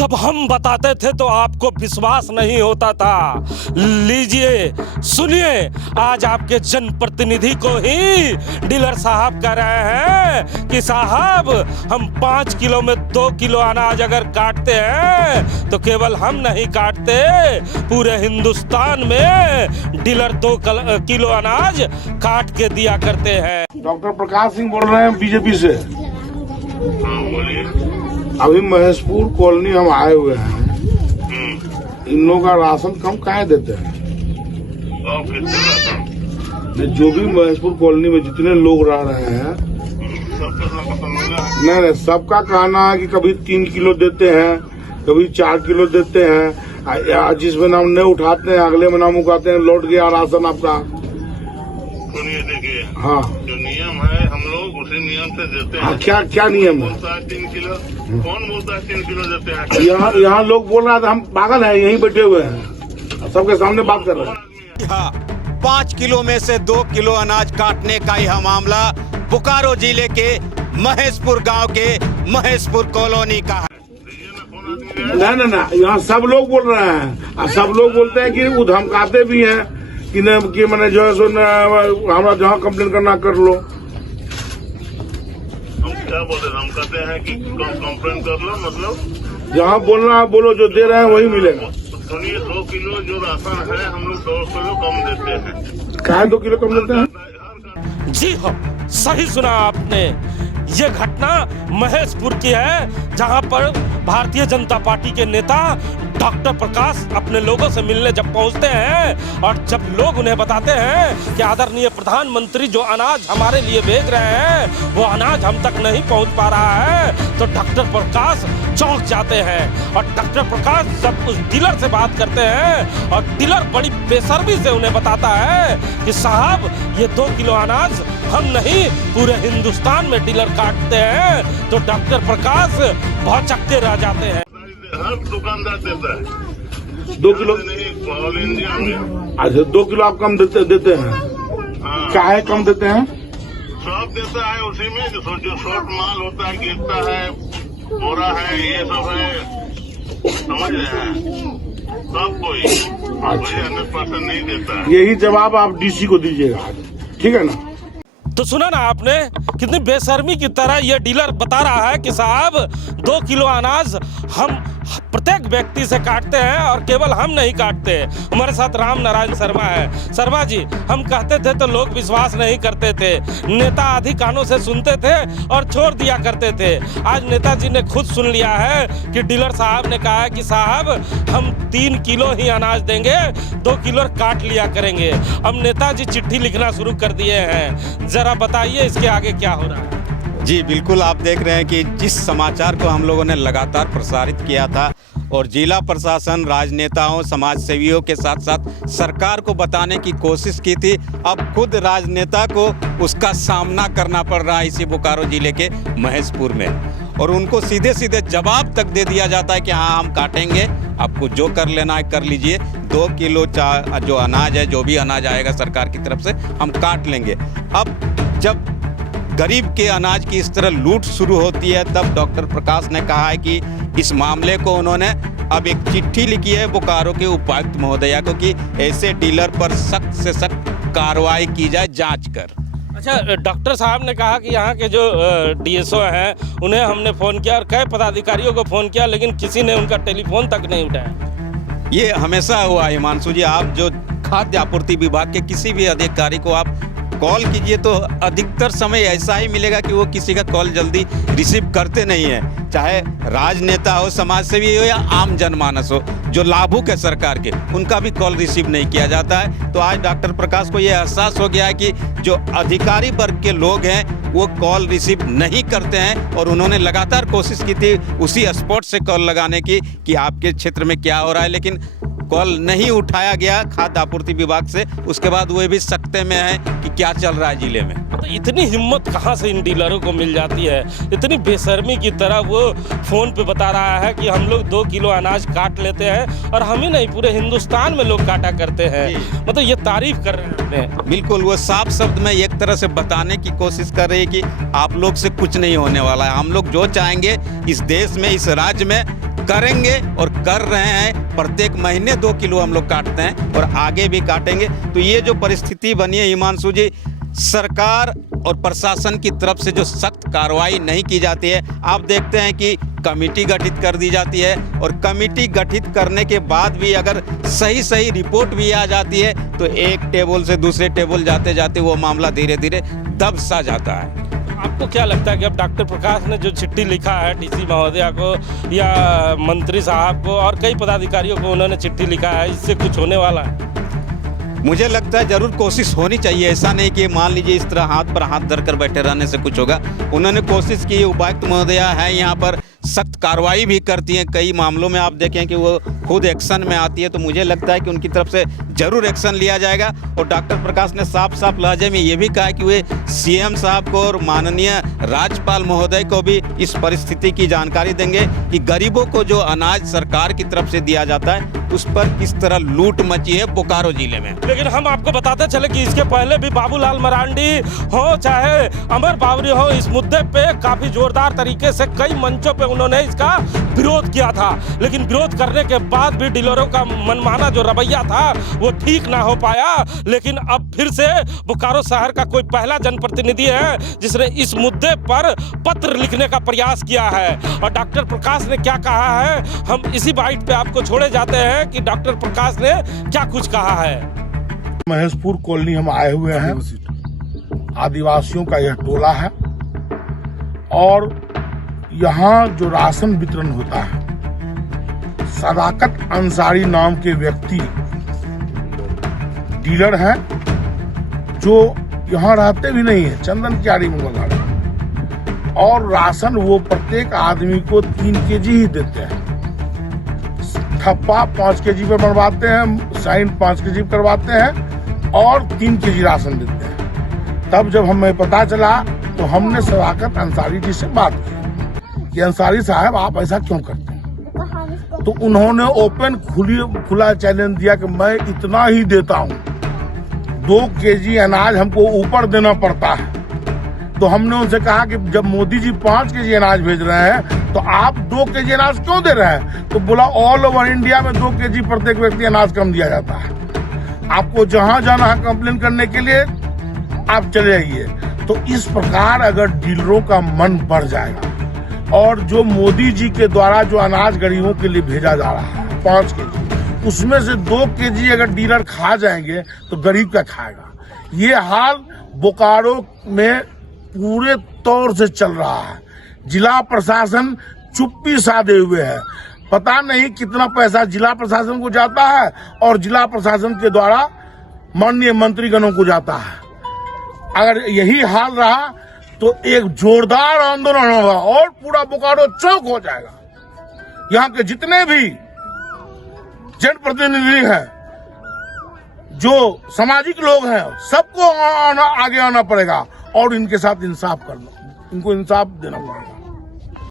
जब हम बताते थे तो आपको विश्वास नहीं होता था। लीजिए सुनिए, आज आपके जनप्रतिनिधि को ही डीलर साहब कह रहे हैं कि साहब हम 5 किलो में 2 किलो अनाज अगर काटते हैं तो केवल हम नहीं काटते, पूरे हिंदुस्तान में डीलर 2 किलो अनाज काट के दिया करते हैं। डॉक्टर प्रकाश सिंह बोल रहे हैं बीजेपी से। अभी महेशपुर कॉलोनी हम आए हुए हैं, इन लोगों का राशन कम काहे देते हैं? जो भी महेशपुर कॉलोनी में जितने लोग रह रहे हैं, नहीं सबका कहना है कि कभी 3 किलो देते हैं, कभी 4 किलो देते हैं, जिस महीना हम नहीं उठाते हैं अगले महीना हम उठाते हैं, लौट गया राशन आपका। सुनिए देखिए, हाँ जो नियम है हम लोग उसी नियम से देते हैं। हाँ, क्या नियम है? बोलता है 3 किलो, कौन बोलता है 3 किलो देते हैं? यहाँ लोग बोल रहे हैं हम पागल हैं, यहीं बैठे हुए हैं, सबके सामने बात कर रहे हैं। हाँ, 5 किलो में से 2 किलो अनाज काटने का यह मामला बोकारो जिले के महेशपुर गांव के महेशपुर कॉलोनी का है। ना यहाँ सब लोग बोल रहे हैं, और सब लोग बोलते हैं कि वो धमकाते भी हैं कि मैंने जो है सो हमारा जहाँ कंप्लेन करना कर लो। हम क्या बोलते हैं? हम कहते हैं कि कंप्लेन कर लो, मतलब जहाँ बोलना है बोलो, जो दे रहे हैं वही मिलेगा। सुनिए, 2 किलो जो राशन है हम लोग 2 किलो कम देते हैं। कहाँ 2 किलो कम देते हैं? जी हाँ, सही सुना आपने। ये घटना महेशपुर की है, जहां पर भारतीय जनता पार्टी के नेता डॉक्टर प्रकाश अपने लोगों से मिलने जब पहुंचते हैं और जब लोग उन्हें बताते हैं कि आदरणीय प्रधानमंत्री जो अनाज हमारे लिए भेज रहे हैं वो अनाज हम तक नहीं पहुंच पा रहा है, तो डॉक्टर प्रकाश चौंक जाते हैं। और डॉक्टर प्रकाश जब उस डीलर से बात करते हैं और डीलर बड़ी बेशर्मी से उन्हें बताता है कि साहब ये 2 किलो अनाज हम नहीं पूरे हिंदुस्तान में डीलर काटते हैं, तो डॉक्टर प्रकाश भौचक्के रह जाते हैं। हर दुकानदार देता है 2 किलो नहीं, ऑल इंडिया में। अच्छा 2 किलो आप कम देते हैं? हाँ, क्या है कम देते हैं? सब देता है उसी में, जो शॉर्ट माल होता है, गिरता है, बोरा है, ये सब है, समझ रहे हैं? सब कोई 100% नहीं देता है। यही जवाब आप डीसी को दीजिएगा, ठीक है ना? तो सुना ना आपने, कितनी बेशर्मी की तरह ये डीलर बता रहा है कि साहब 2 किलो अनाज हम प्रत्येक व्यक्ति से काटते हैं और केवल हम नहीं काटते। हमारे साथ राम नारायण शर्मा है। शर्मा जी, हम कहते थे तो लोग विश्वास नहीं करते थे, नेता आधी कानों से सुनते थे और छोड़ दिया करते थे। आज नेताजी ने खुद सुन लिया है कि डीलर साहब ने कहा है कि साहब हम 3 किलो ही अनाज देंगे, 2 किलो काट लिया करेंगे। अब नेताजी चिट्ठी लिखना शुरू कर दिए हैं। जरा बताइए इसके आगे क्या हो रहा है? जी बिल्कुल, आप देख रहे हैं कि जिस समाचार को हम लोगों ने लगातार प्रसारित किया था और जिला प्रशासन, राजनेताओं, समाज सेवियों के साथ साथ सरकार को बताने की कोशिश की थी, अब खुद राजनेता को उसका सामना करना पड़ रहा है इसी बोकारो जिले के महेशपुर में। और उनको सीधे सीधे जवाब तक दे दिया जाता है कि हाँ हम काटेंगे, आपको जो कर लेना है कर लीजिए, 2 किलो जो अनाज है, जो भी अनाज आएगा सरकार की तरफ से हम काट लेंगे। अब जब गरीब के अनाज की इस तरह लूट शुरू होती है, तब डॉक्टर प्रकाश ने कहा है कि इस मामले को उन्होंने अब एक चिट्ठी लिखी है बोकारो के उपायुक्त महोदया को कि ऐसे डीलर पर सख्त से सख्त कार्रवाई की जाए, जांच कर। अच्छा, डॉक्टर साहब ने कहा कि यहाँ के जो डीएसओ हैं उन्हें हमने फ़ोन किया और कई पदाधिकारियों को फ़ोन किया, लेकिन किसी ने उनका टेलीफोन तक नहीं उठाया। ये हमेशा हुआ हिमांशु जी, आप जो खाद्य आपूर्ति विभाग के किसी भी अधिकारी को आप कॉल कीजिए तो अधिकतर समय ऐसा ही मिलेगा कि वो किसी का कॉल जल्दी रिसीव करते नहीं है, चाहे राजनेता हो, समाज सेवी हो या आम जनमानस हो जो लाभुक है सरकार के, उनका भी कॉल रिसीव नहीं किया जाता है। तो आज डॉक्टर प्रकाश को ये एहसास हो गया है कि जो अधिकारी वर्ग के लोग हैं वो कॉल रिसीव नहीं करते हैं, और उन्होंने लगातार कोशिश की थी उसी स्पॉट से कॉल लगाने की कि आपके क्षेत्र में क्या हो रहा है, लेकिन कॉल नहीं उठाया गया खाद्य आपूर्ति विभाग से। उसके बाद वो भी सकते में है कि क्या चल रहा है जिले में। तो इतनी हिम्मत कहाँ से इन डीलरों को मिल जाती है? इतनी बेशर्मी की तरह वो फ़ोन पे बता रहा है कि हम लोग 2 किलो अनाज काट लेते हैं और हम ही नहीं पूरे हिंदुस्तान में लोग काटा करते हैं। मतलब ये तारीफ कर रहे हैं। बिल्कुल, वो साफ शब्द में एक तरह से बताने की कोशिश कर रही है कि आप लोग से कुछ नहीं होने वाला है, हम लोग जो चाहेंगे इस देश में, इस राज्य में करेंगे और कर रहे हैं। प्रत्येक महीने 2 किलो हम लोग काटते हैं और आगे भी काटेंगे। तो ये जो परिस्थिति बनी है हिमांशु जी, सरकार और प्रशासन की तरफ से जो सख्त कार्रवाई नहीं की जाती है, आप देखते हैं कि कमेटी गठित कर दी जाती है और कमेटी गठित करने के बाद भी अगर सही रिपोर्ट भी आ जाती है तो एक टेबल से दूसरे टेबल जाते जाते वो मामला धीरे धीरे दब सा जाता है। आपको क्या लगता है कि अब डॉक्टर प्रकाश ने जो चिट्ठी लिखा है डीसी महोदया को या मंत्री साहब को और कई पदाधिकारियों को उन्होंने चिट्ठी लिखा है, इससे कुछ होने वाला है? मुझे लगता है जरूर कोशिश होनी चाहिए। ऐसा नहीं कि मान लीजिए इस तरह हाथ पर हाथ धरकर बैठे रहने से कुछ होगा। उन्होंने कोशिश की, उपायुक्त महोदया है यहाँ पर, सख्त कार्रवाई भी करती हैं। कई मामलों में आप देखें कि वो खुद एक्शन में आती है, तो मुझे लगता है कि उनकी तरफ से जरूर एक्शन लिया जाएगा। और डॉक्टर प्रकाश ने साफ साफ लहजे में ये भी कहा कि वे सीएम साहब को और माननीय राज्यपाल महोदय को भी इस परिस्थिति की जानकारी देंगे कि गरीबों को जो अनाज सरकार की तरफ से दिया जाता है उस पर किस तरह लूट मची है बोकारो जिले में। लेकिन हम आपको बताते चले कि इसके पहले भी बाबूलाल मरांडी हो चाहे अमर बावरी हो, इस मुद्दे पे काफी जोरदार तरीके से कई मंचों पे उन्होंने इसका विरोध किया था। लेकिन विरोध करने के बाद भी डीलरों का मनमाना जो रवैया था वो ठीक ना हो पाया। लेकिन अब फिर से बोकारो शहर का कोई पहला जनप्रतिनिधि है जिसने इस मुद्दे पर पत्र लिखने का प्रयास किया है। और डॉक्टर प्रकाश ने क्या कहा है, हम इसी बाइट पे आपको छोड़े जाते हैं कि डॉक्टर प्रकाश ने क्या कुछ कहा है। महेशपुर कॉलोनी हम आए हुए हैं। आदिवासियों का यह टोला है और यहाँ जो राशन वितरण होता है, सदाकत अंसारी नाम के व्यक्ति डीलर हैं जो यहाँ रहते भी नहीं है, चंदन क्यारी में लगा रहे, और राशन वो प्रत्येक आदमी को 3 केजी ही देते हैं। ठप्पा 5 केजी पर बनवाते हैं, साइन 5 केजी करवाते हैं और 3 केजी राशन देते हैं। तब जब हमें पता चला तो हमने सदाकत अंसारी जी से बात की कि अंसारी साहब आप ऐसा क्यों करते हैं। तो उन्होंने ओपन खुला चैलेंज दिया कि मैं इतना ही देता हूँ, 2 केजी अनाज हमको ऊपर देना पड़ता है। तो हमने उनसे कहा कि जब मोदी जी 5 केजी अनाज भेज रहे हैं तो आप 2 केजी अनाज क्यों दे रहे हैं। तो बोला ऑल ओवर इंडिया में 2 केजी प्रत्येक व्यक्ति अनाज कम दिया जाता है, आपको जहां जाना है कंप्लेन करने के लिए आप चले जाइए। तो इस प्रकार अगर डीलरों का मन बढ़ जाएगा और जो मोदी जी के द्वारा जो अनाज गरीबों के लिए भेजा जा रहा है 5 केजी, उसमें से 2 केजी अगर डीलर खा जाएंगे तो गरीब क्या खाएगा। ये हाल बोकारो में पूरे तौर से चल रहा है। जिला प्रशासन चुप्पी साधे हुए है, पता नहीं कितना पैसा जिला प्रशासन को जाता है और जिला प्रशासन के द्वारा माननीय मंत्रीगणों को जाता है। अगर यही हाल रहा तो एक जोरदार आंदोलन होगा और पूरा बोकारो चौक हो जाएगा। यहाँ के जितने भी जनप्रतिनिधि हैं, जो सामाजिक लोग हैं, सबको आगे आना पड़ेगा और इनके साथ इंसाफ करना, इनको इंसाफ देना पड़ेगा।